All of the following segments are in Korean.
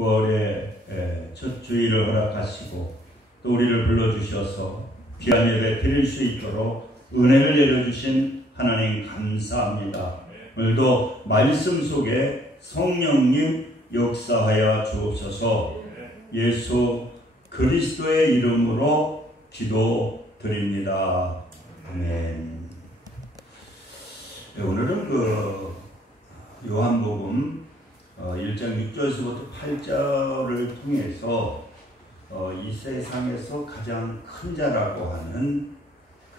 9월에 첫 주일을 허락하시고 또 우리를 불러주셔서 귀한 예배 드릴 수 있도록 은혜를 내려주신 하나님 감사합니다. 오늘도 말씀 속에 성령님 역사하여 주옵소서. 예수 그리스도의 이름으로 기도드립니다. 아멘. 오늘은 요한복음 1장 6절에서부터 8절을 통해서 이 세상에서 가장 큰 자라고 하는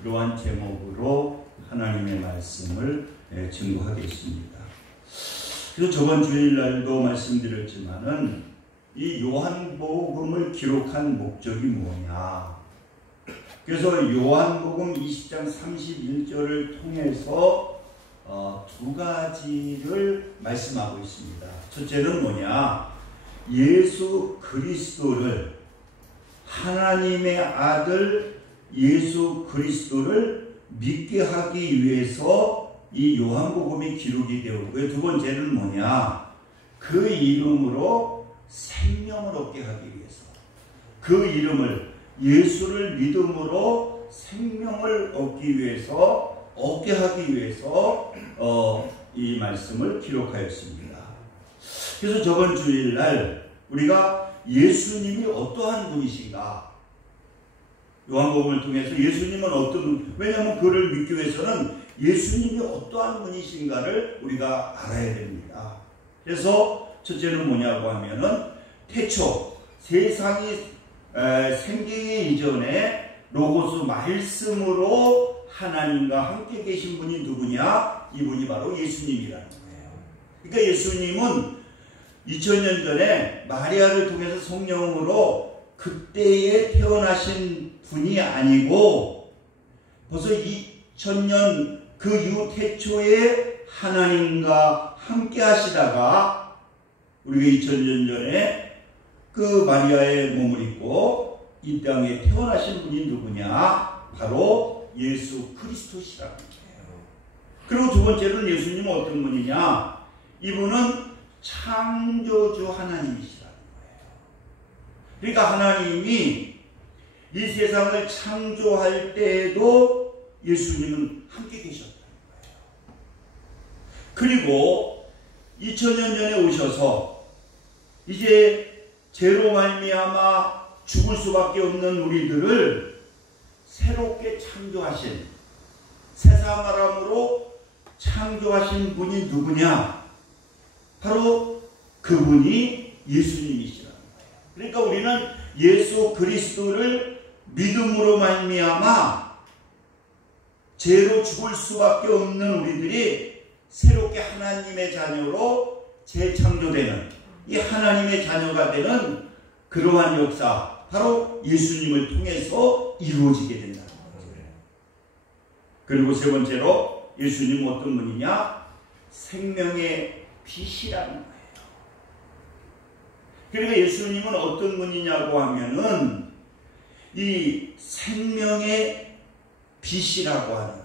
그러한 제목으로 하나님의 말씀을 증거하겠습니다. 그래서 저번 주일날도 말씀드렸지만은 이 요한복음을 기록한 목적이 뭐냐. 그래서 요한복음 20장 31절을 통해서 두 가지를 말씀하고 있습니다. 첫째는 뭐냐? 예수 그리스도를, 하나님의 아들 예수 그리스도를 믿게 하기 위해서 이 요한복음이 기록이 되었고요. 두 번째는 뭐냐? 그 이름으로 생명을 얻게 하기 위해서, 그 이름을, 예수를 믿음으로 생명을 얻기 위해서, 얻게 하기 위해서 이 말씀을 기록하였습니다. 그래서 저번 주일날 우리가 예수님이 어떠한 분이신가, 요한복음을 통해서 예수님은 어떤 분, 왜냐하면 그를 믿기 위해서는 예수님이 어떠한 분이신가를 우리가 알아야 됩니다. 그래서 첫째는 뭐냐고 하면은 태초 세상이 생기기 이전에 로고스 말씀으로 하나님과 함께 계신 분이 누구냐? 이분이 바로 예수님이라는 거예요. 그러니까 예수님은 2000년 전에 마리아를 통해서 성령으로 그때에 태어나신 분이 아니고 벌써 2000년 그 이후 태초에 하나님과 함께 하시다가 우리가 2000년 전에 그 마리아의 몸을 입고 이 땅에 태어나신 분이 누구냐? 바로 예수 그리스도시라는 거예요. 그리고 두 번째로는 예수님은 어떤 분이냐? 이분은 창조주 하나님이시라는 거예요. 그러니까 하나님이 이 세상을 창조할 때에도 예수님은 함께 계셨다는 거예요. 그리고 2000년 전에 오셔서 이제 죄로 말미암아 죽을 수밖에 없는 우리들을 새롭게 창조하신, 새사람으로 창조하신 분이 누구냐? 바로 그분이 예수님이시라는 거예요. 그러니까 우리는 예수 그리스도를 믿음으로 말미암아 죄로 죽을 수밖에 없는 우리들이 새롭게 하나님의 자녀로 재창조되는, 이 하나님의 자녀가 되는 그러한 역사, 바로 예수님을 통해서 이루어지게 된다는 거죠. 그리고 세 번째로 예수님은 어떤 분이냐? 생명의 빛이라는 거예요. 그러니까 예수님은 어떤 분이냐고 하면은 이 생명의 빛이라고 하는.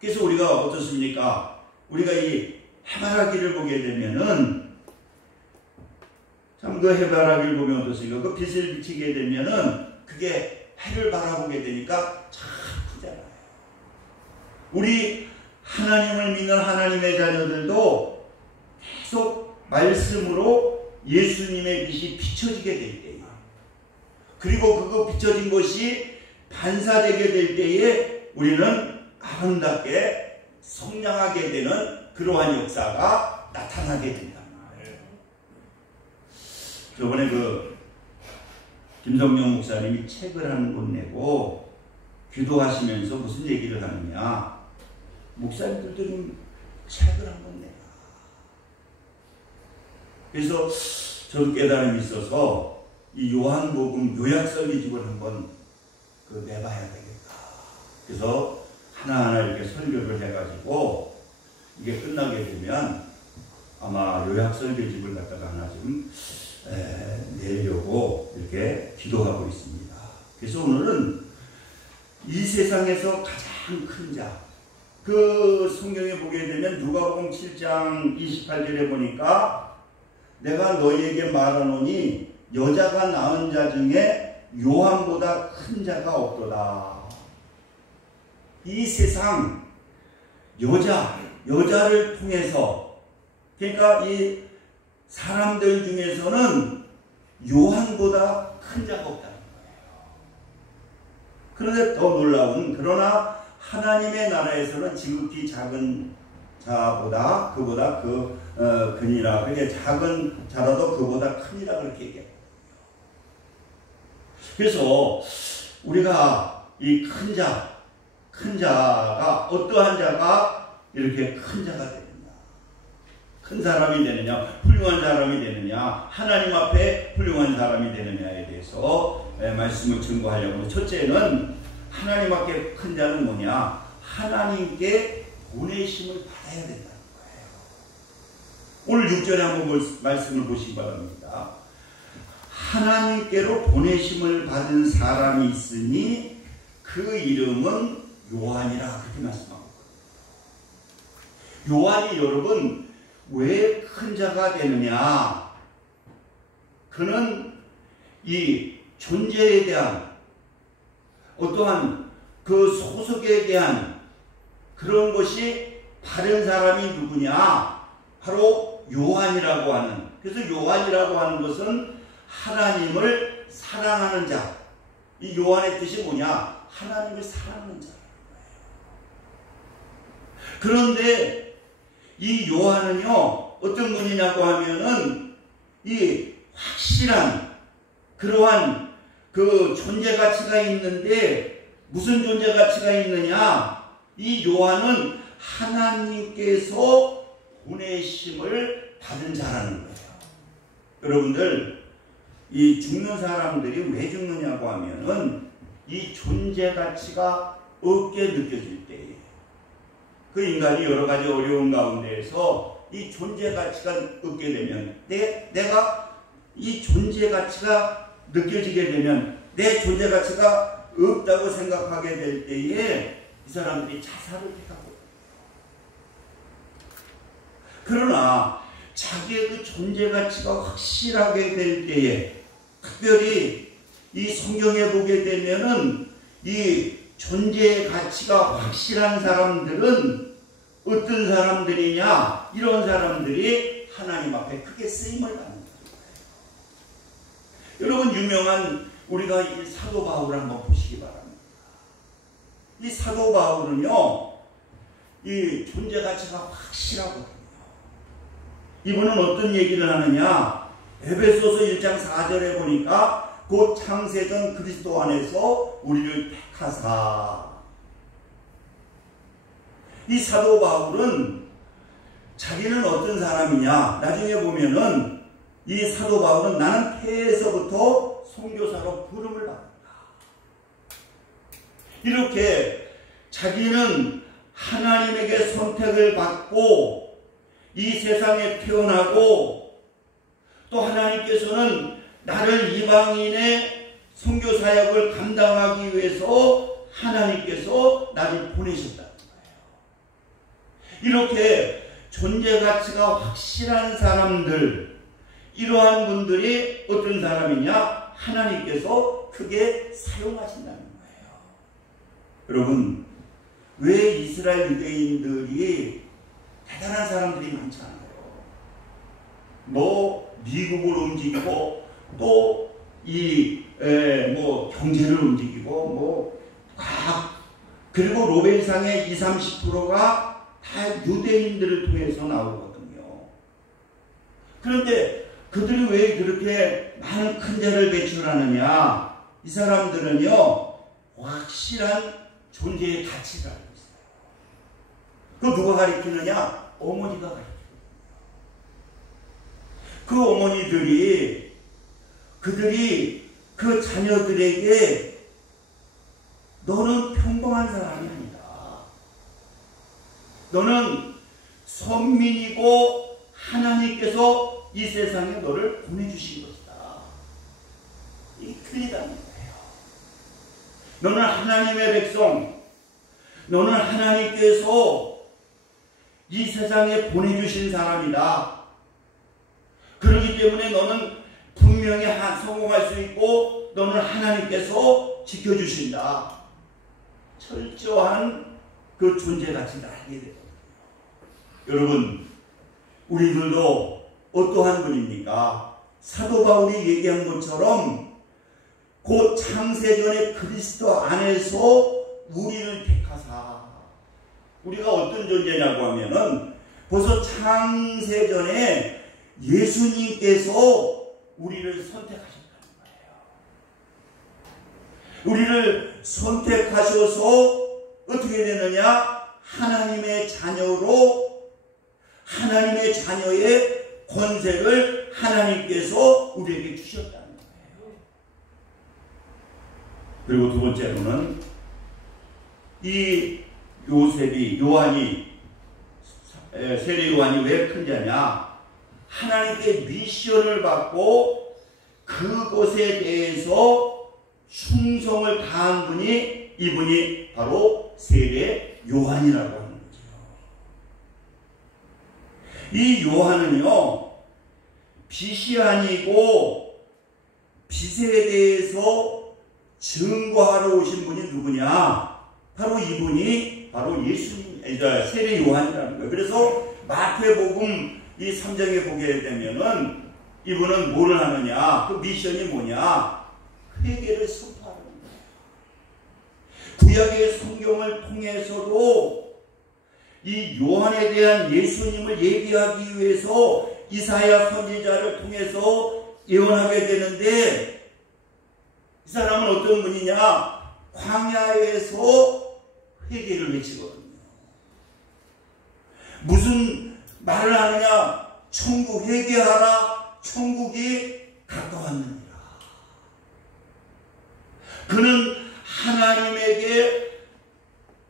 그래서 우리가 어떻습니까? 우리가 이 해바라기를 보게 되면은 참 그 해바라기를 보면 어떻습니까? 그 빛을 비치게 되면은 그게 해를 바라보게 되니까 참 크잖아요. 우리 하나님을 믿는 하나님의 자녀들도 계속 말씀으로 예수님의 빛이 비춰지게 될 때에, 그리고 그거 비춰진 것이 반사되게 될 때에 우리는 아름답게 성장하게 되는 그러한 역사가 나타나게 된다. 저번에 김성령 목사님이 책을 한 권 내고 기도하시면서 무슨 얘기를 하느냐? 목사님들도 좀 책을 한 권 내라. 그래서 저도 깨달음이 있어서 이 요한복음 요약설교집을 한번 내봐야 되겠다. 그래서 하나하나 이렇게 설교를 해가지고 이게 끝나게 되면 아마 요약설교집을 갖다가 하나 좀 내려고 이렇게 기도하고 있습니다. 그래서 오늘은 이 세상에서 가장 큰 자, 그 성경에 보게 되면 누가복음 7장 28절에 보니까 내가 너희에게 말하노니 여자가 낳은 자 중에 요한보다 큰 자가 없도다. 이 세상 여자를 통해서, 그러니까 이 사람들 중에서는 요한보다 큰 자가 없다는 거예요. 그런데 더 놀라운, 그러나 하나님의 나라에서는 지극히 작은 자보다 그보다 크니라. 그러니까 작은 자라도 그보다 크니라 그렇게 얘기해요. 그래서 우리가 이 큰 자가 어떠한 자가 이렇게 큰 자가 되느냐, 큰 사람이 되느냐, 훌륭한 사람이 되느냐, 하나님 앞에 훌륭한 사람이 되느냐에 대해서 말씀을 증거하려고. 첫째는 하나님 앞에 큰 자는 뭐냐, 하나님께 보내심을 받아야 된다는 거예요. 오늘 6절에 한번 말씀을 보시기 바랍니다. 하나님께로 보내심을 받은 사람이 있으니 그 이름은 요한이라, 그렇게 말씀하고 있거든요. 요한이 여러분 왜 큰 자가 되느냐, 그는 이 존재에 대한 어떠한 그 소속에 대한 그런 것이 바른 사람이 누구냐, 바로 요한이라고 하는. 그래서 요한이라고 하는 것은 하나님을 사랑하는 자. 이 요한의 뜻이 뭐냐, 하나님을 사랑하는 자라는 거예요. 그런데 이 요한은요 어떤 분이냐고 하면은 이 확실한 그러한 그 존재 가치가 있는데, 무슨 존재 가치가 있느냐, 이 요한은 하나님께서 보내심을 받은 자라는 거예요. 여러분들, 이 죽는 사람들이 왜 죽느냐고 하면은 이 존재 가치가 없게 느껴질 때에, 그 인간이 여러 가지 어려운 가운데에서 이 존재 가치가 없게 되면, 내가 이 존재 가치가 느껴지게 되면, 내 존재 가치가 없다고 생각하게 될 때에 이 사람들이 자살을 해가고. 그러나 자기의 그 존재 가치가 확실하게 될 때에, 특별히 이 성경에 보게 되면은 이 존재의 가치가 확실한 사람들은 어떤 사람들이냐, 이런 사람들이 하나님 앞에 크게 쓰임을 받는 거예요. 여러분, 유명한 우리가 이 사도 바울을 한번 보시기 바랍니다. 이 사도 바울은요 이 존재 가치가 확실하거든요. 이분은 어떤 얘기를 하느냐, 에베소서 1장 4절에 보니까 곧 창세전 그리스도 안에서 우리를 택하사. 이 사도 바울은 자기는 어떤 사람이냐, 나중에 보면은 이 사도 바울은 나는 태에서부터 선교사로 부름을 받는다. 이렇게 자기는 하나님에게 선택을 받고 이 세상에 태어나고, 또 하나님께서는 나를 이방인의 선교 사역을 감당하기 위해서 하나님께서 나를 보내셨다는 거예요. 이렇게 존재 가치가 확실한 사람들, 이러한 분들이 어떤 사람이냐, 하나님께서 크게 사용하신다는 거예요. 여러분, 왜 이스라엘 유대인들이 대단한 사람들이 많지 않아요? 뭐 미국을 움직이고, 또 경제를 움직이고, 그리고 노벨상의 20-30%가 다 유대인들을 통해서 나오거든요. 그런데 그들이 왜 그렇게 많은 큰 자를 배출하느냐? 이 사람들은요 확실한 존재의 가치를 알고 있어요. 그 누가 가리키느냐? 어머니가 가리키는 거예요. 그 어머니들이 그들이 그 자녀들에게 너는 평범한 사람이 아니다. 너는 선민이고 하나님께서 이 세상에 너를 보내주신 것이다. 이게 틀리다는 거예요. 너는 하나님의 백성, 너는 하나님께서 이 세상에 보내주신 사람이다. 그렇기 때문에 너는 분명히 성공할 수 있고 너는 하나님께서 지켜주신다. 철저한 그 존재 가치를 알게 되거든요. 여러분, 우리들도 어떠한 분입니까? 사도 바울이 얘기한 것처럼 곧 창세전에 그리스도 안에서 우리를 택하사. 우리가 어떤 존재냐고 하면은 벌써 창세전에 예수님께서 우리를 선택하셨다는 거예요. 우리를 선택하셔서 어떻게 되느냐? 하나님의 자녀로, 하나님의 자녀의 권세를 하나님께서 우리에게 주셨다는 거예요. 그리고 두 번째로는 이 요한이 세례 요한이 왜 큰 자냐? 하나님께 미션을 받고 그것에 대해서 충성을 다한 분이 이분이 바로 세례 요한이라고 하는 거죠. 이 요한은요, 빛이 아니고 빛에 대해서 증거하러 오신 분이 누구냐? 바로 이분이 바로 예수님, 세례 요한이라는 거예요. 그래서 마태복음 이 3장에 보게 되면은 이분은 뭘 하느냐? 그 미션이 뭐냐? 회개를 선포하는 거예요. 구약의 성경을 통해서도 이 요한에 대한 예수님을 얘기하기 위해서 이사야 선지자를 통해서 예언하게 되는데, 이 사람은 어떤 분이냐? 광야에서 회개를 외치거든요. 무슨 말을 하느냐? 천국 회개하라, 천국이 가까웠느니라. 그는 하나님에게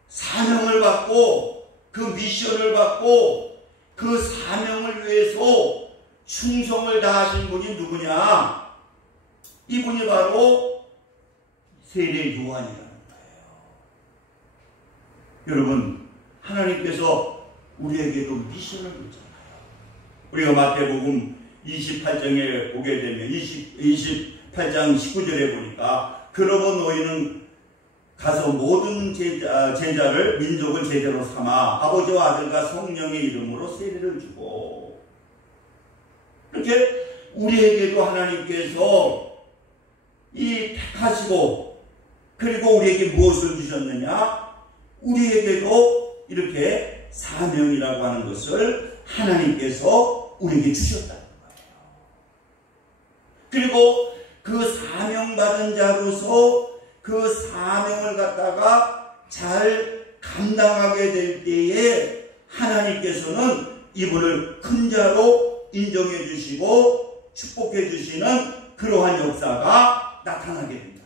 사명을 받고 그 미션을 받고 그 사명을 위해서 충성을 다하신 분이 누구냐? 이분이 바로 세례 요한이라는 거예요. 여러분, 하나님께서 우리에게도 미션을 줬잖아요. 우리가 마태복음 28장에 보게 되면 28장 19절에 보니까 그러고 너희는 가서 모든 제자를 민족을 제자로 삼아 아버지와 아들과 성령의 이름으로 세례를 주고, 이렇게 우리에게도 하나님께서 이 택하시고 그리고 우리에게 무엇을 주셨느냐? 우리에게도 이렇게 사명이라고 하는 것을 하나님께서 우리에게 주셨다는 거예요. 그리고 그 사명받은 자로서 그 사명을 갖다가 잘 감당하게 될 때에 하나님께서는 이분을 큰 자로 인정해 주시고 축복해 주시는 그러한 역사가 나타나게 된다.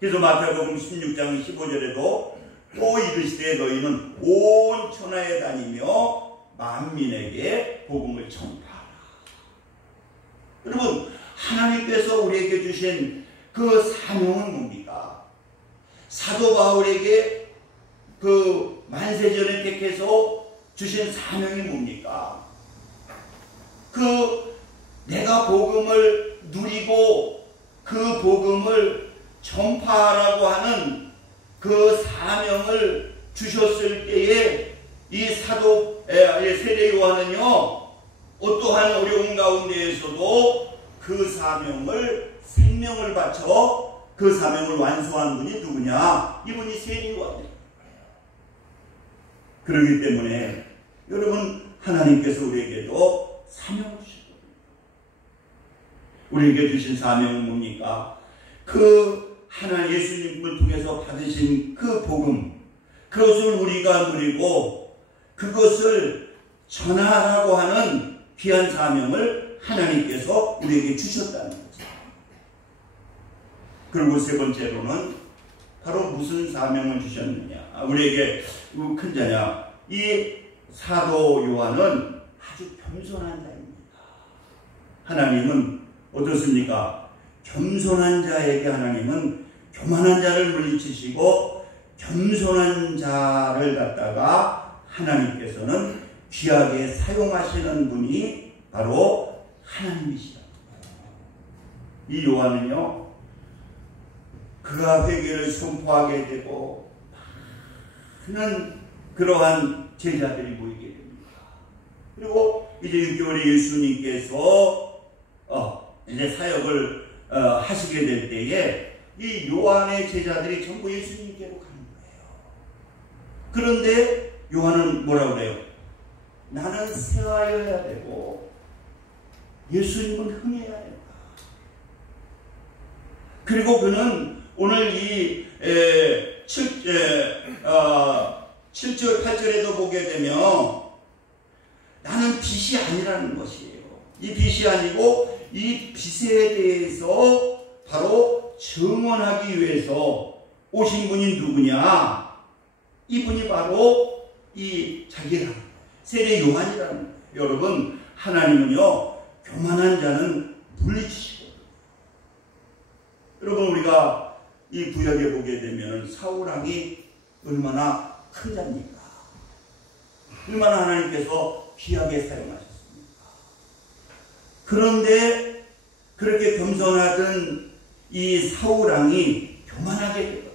그래서 마태복음 16장 15절에도 또 이르시되 너희는 온 천하에 다니며 만민에게 복음을 전파하라. 여러분, 하나님께서 우리에게 주신 그 사명은 뭡니까? 사도 바울에게 그 만세전에 택해서 주신 사명이 뭡니까? 그 내가 복음을 누리고 그 복음을 전파하라고 하는 그 사명을 주셨을 때에 이 세례 요한은요, 어떠한 어려운 가운데에서도 그 사명을 생명을 바쳐 그 사명을 완수한 분이 누구냐? 이분이 세례 요한이에요. 그렇기 때문에 여러분, 하나님께서 우리에게도 사명을 주셨거든요. 우리에게 주신 사명은 뭡니까? 그 하나님 예수님을 통해서 받으신 그 복음, 그것을 우리가 누리고 그것을 전하라고 하는 귀한 사명을 하나님께서 우리에게 주셨다는 거죠. 그리고 세 번째로는 바로 무슨 사명을 주셨느냐? 우리에게 큰 자냐? 이 사도 요한은 아주 겸손한 자입니다. 하나님은 어떻습니까? 겸손한 자에게 하나님은 교만한 자를 물리치시고 겸손한 자를 갖다가 하나님께서는 귀하게 사용하시는 분이 바로 하나님이시다. 이 요한은요, 그가 회개를 선포하게 되고 많은 그러한 제자들이 모이게 됩니다. 그리고 이제 6개월에 예수님께서 이제 사역을 하시게 될 때에 이 요한의 제자들이 전부 예수님께로 가는 거예요. 그런데 요한은 뭐라고 그래요? 나는 새하여야 되고 예수님은 흥해야 된다. 그리고 그는 오늘 이 7절 8절에도 보게 되면 나는 빛이 아니라는 것이에요. 이 빛이 아니고 이 빛에 대해서 바로 증언하기 위해서 오신 분이 누구냐? 이분이 바로 이 자기가 세례 요한이라는 거예요. 여러분, 하나님은요, 교만한 자는 물리치시거든요. 여러분, 우리가 이 구약에 보게 되면 사울왕이 얼마나 큰 자입니까? 얼마나 하나님께서 귀하게 사용하셨습니까? 그런데 그렇게 겸손하던 이 사울왕이 교만하게 되거든요.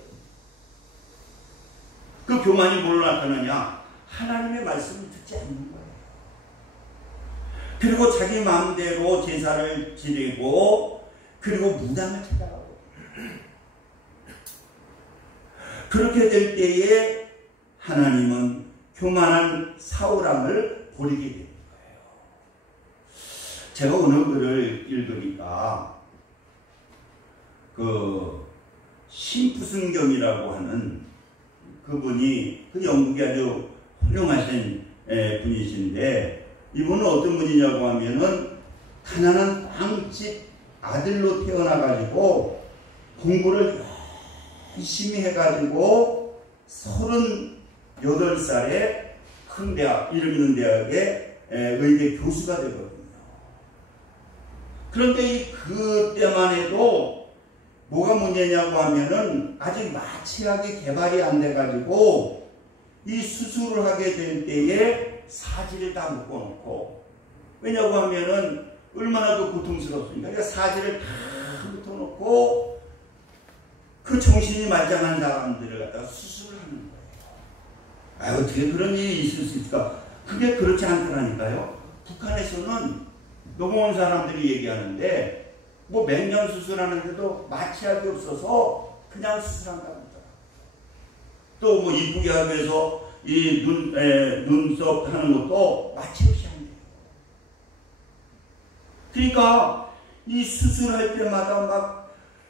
그 교만이 뭘로 나타나냐? 하나님의 말씀을 듣지 않는 거예요. 그리고 자기 마음대로 제사를 지내고 그리고 무당을 찾아가고 그렇게 될 때에 하나님은 교만한 사울왕을 버리게 되는 거예요. 제가 오늘 글을 읽으니까 그 심푸승경이라고 하는 그분이 그 영국에 아주 훌륭하신 분이신데 이분은 어떤 분이냐고 하면은 가난한 빵집 아들로 태어나가지고 공부를 열심히 해가지고 38살에 큰 대학, 이름 있는 대학에 의대 교수가 되거든요. 그런데 그때만 해도 뭐가 문제냐고 하면은 아직 마취약이 개발이 안 돼가지고 이 수술을 하게 될 때에 사지를 다 묶어놓고, 왜냐고 하면은 얼마나 더 고통스럽습니까? 그러니까 사지를 다 묶어놓고 그 정신이 말짱한 사람들을 갖다가 수술을 하는 거예요. 어떻게 그런 일이 있을 수 있을까? 그게 그렇지 않더라니까요. 북한에서는 넘어온 사람들이 얘기하는데 뭐 몇 년 수술하는데도 마취약이 없어서 그냥 수술한다고 하더라고요. 또 뭐 이쁘게 하기 위해서 이 눈썹 하는 것도 마취 없이 한대요. 그러니까 이 수술할 때마다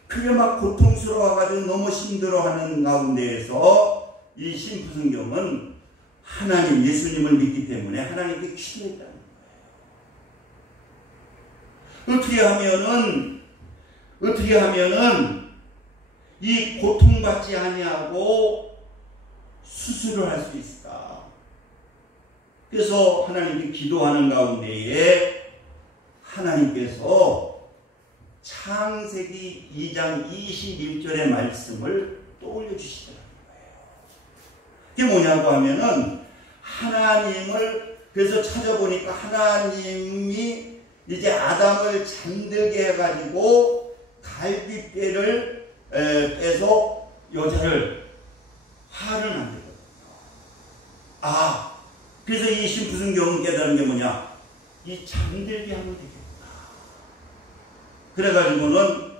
그게 막 고통스러워가지고 너무 힘들어하는 가운데에서 이 심푸승경은 하나님, 예수님을 믿기 때문에 하나님께 기도했다는 거예요. 어떻게 하면은 이 고통받지 아니하고 수술을 할 수 있을까? 그래서 하나님께 기도하는 가운데에 하나님께서 창세기 2장 21절의 말씀을 떠올려 주시더라는 거예요. 그게 뭐냐고 하면은 하나님을, 그래서 찾아보니까 하나님이 이제 아담을 잠들게 해가지고 갈빗대를 빼서 여자를 화를 만들거든요. 그래서 이 심푸승경은 깨달은 게 뭐냐? 이 잠들게 하면 되겠다. 그래가지고는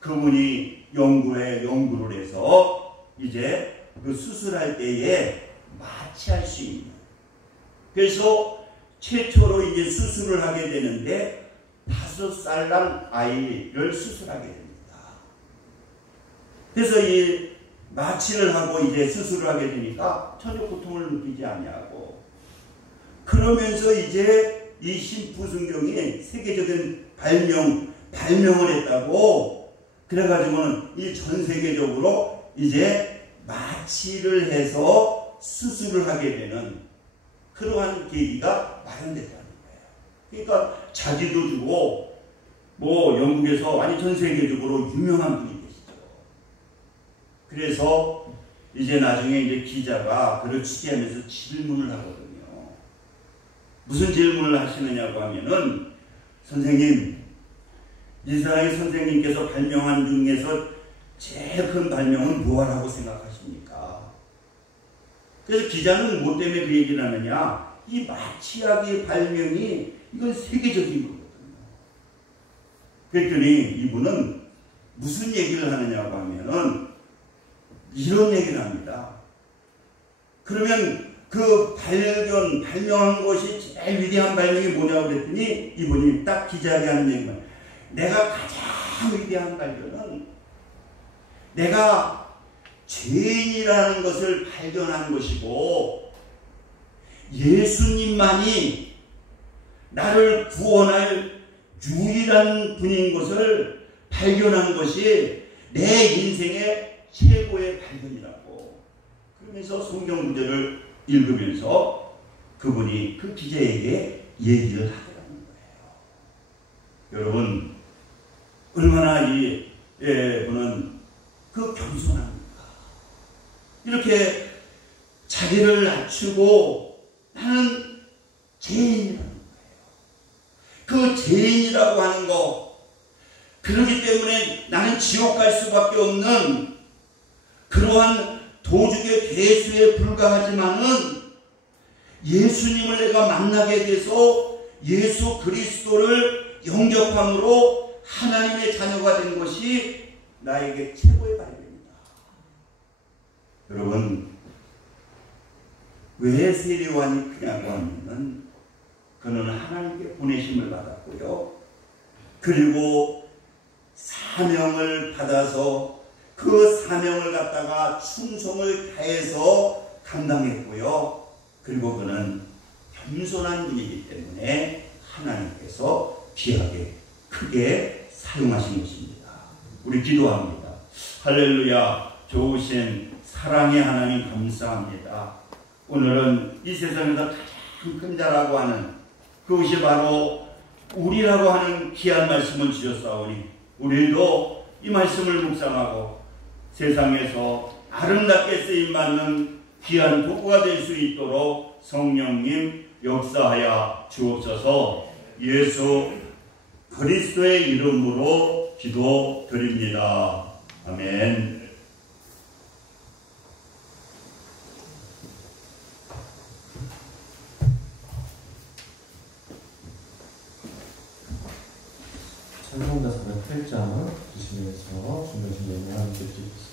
그분이 연구를 해서 이제 그 수술할 때에 마취할 수 있는, 그래서 최초로 이제 수술을 하게 되는데 5살 난 아이를 수술하게 됩니다. 그래서 이 마취를 하고 이제 수술을 하게 되니까 전혀 고통을 느끼지 아니하고, 그러면서 이제 이 심푸승경이 세계적인 발명을 했다고, 그래가지고는 이 전 세계적으로 이제 마취를 해서 수술을 하게 되는 그러한 계기가 마련됐다는 거예요. 그러니까 자기도 주고 뭐 영국에서 아니 전 세계적으로 유명한 분이 계시죠. 그래서 이제 나중에 이제 기자가 그를 취재하면서 질문을 하거든요. 무슨 질문을 하시느냐고 하면은 선생님, 이스라엘 선생님께서 발명한 중에서 제일 큰 발명은 무엇이라고 생각하십니까? 그래서 기자는 뭐 때문에 그 얘기를 하느냐? 이 마취약의 발명이 이건 세계적인 거거든요. 그랬더니 이분은 무슨 얘기를 하느냐고 하면은 이런 얘기를 합니다. 그러면 그 발명한 것이 제일 위대한 발명이 뭐냐고 그랬더니 이분이 딱 기자에게 하는 얘기만, 내가 가장 위대한 발견은 내가 죄인이라는 것을 발견한 것이고 예수님만이 나를 구원할 유일한 분인 것을 발견한 것이 내 인생의 최고의 발견이라고. 그러면서 성경 구절을 읽으면서 그분이 그 기자에게 얘기를 하더라는 거예요. 여러분, 얼마나 이 분은 그 겸손합니까? 이렇게 자기를 낮추고 나는 죄인이라는 거예요. 그 죄인이라고 하는 거, 그렇기 때문에 나는 지옥 갈 수밖에 없는 그러한 도죽의 괴수에 불과하지만은 예수님을 내가 만나게 돼서 예수 그리스도를 영접함으로 하나님의 자녀가 된 것이 나에게 최고의 발견이다. 여러분, 왜 세례요한이 크냐고 하면은 그는 하나님께 보내심을 받았고요. 그리고 사명을 받아서 그 사명을 갖다가 충성을 다해서 감당했고요. 그리고 그는 겸손한 분이기 때문에 하나님께서 귀하게 크게 사용하신 것입니다. 우리 기도합니다. 할렐루야. 좋으신 사랑의 하나님 감사합니다. 오늘은 이 세상에서 가장 큰 자라고 하는 그것이 바로 우리라고 하는 귀한 말씀을 주셨사오니 우리도 이 말씀을 묵상하고 세상에서 아름답게 쓰임받는 귀한 도구가 될 수 있도록 성령님 역사하여 주옵소서. 예수 그리스도의 이름으로 기도드립니다. 아멘. 찬송가 408장 주시면서 준비하신 예물 함께 드리겠습니다.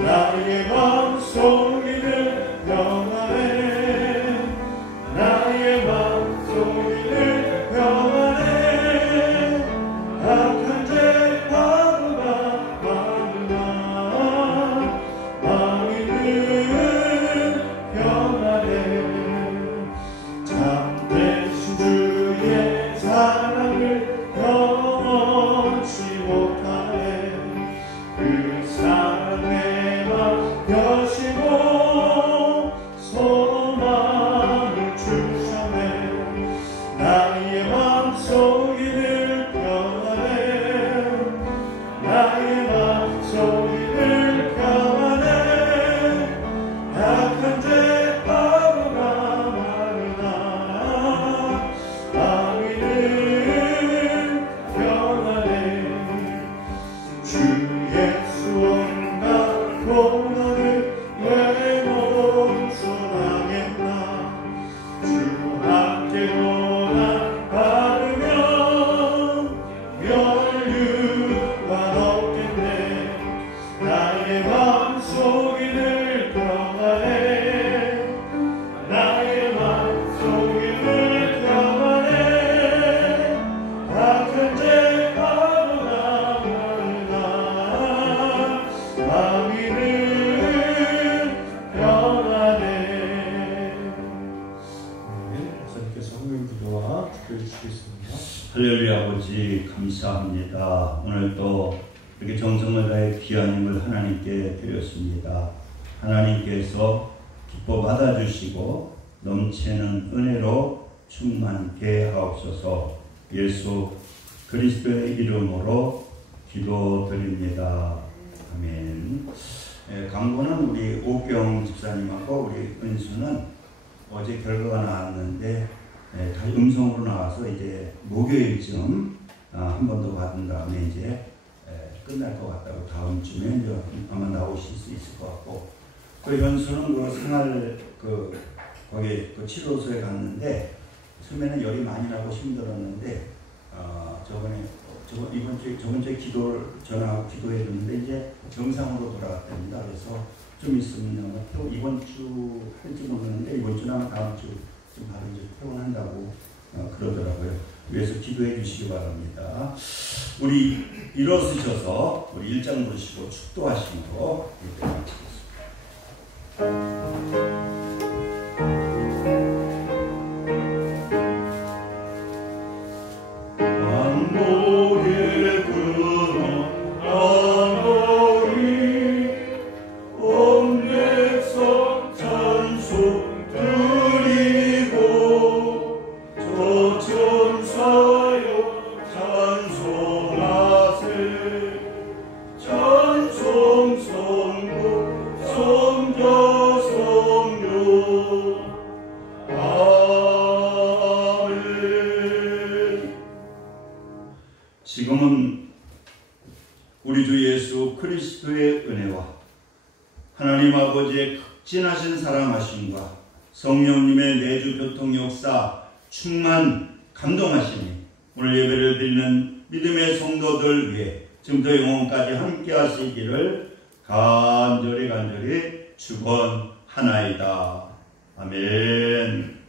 나의 마음속에는 평안해 할렐루야 아버지 감사합니다. 오늘 또 이렇게 정성을 다해 귀한 힘을 하나님께 드렸습니다. 하나님께서 기뻐 받아주시고 넘치는 은혜로 충만케 하옵소서. 예수 그리스도의 이름으로 기도드립니다. 아멘. 강구는 우리 오경 집사님하고 우리 은수는 어제 결과가 나왔는데 다시 음성으로 나와서 이제 목요일쯤 한 번 더 받은 다음에 이제 끝날 것 같다고 다음 주에 이제 아마 나오실 수 있을 것 같고, 그 연수는 그 생활 거기 그 치료소에 갔는데 처음에는 열이 많이 나고 힘들었는데 저번 주에 전화하고 기도해 줬는데 이제 정상으로 돌아갔답니다. 그래서 좀 있으면 또 이번 주 할지 모르는데 이번 주나 다음 주 좀 바로 이제 퇴원한다고 그러더라고요. 그래서 기도해 주시기 바랍니다. 우리 일어서셔서 우리 일장 보시고 축도하시므로 기도하겠습니다. 지금은 우리 주 예수 그리스도의 은혜와 하나님 아버지의 극진하신 사랑하심과 성령님의 내주 교통 역사 충만 감동하심이 오늘 예배를 드리는 믿음의 성도들 위해 지금부터 영원까지 함께 하시기를 간절히 축원하나이다. 아멘.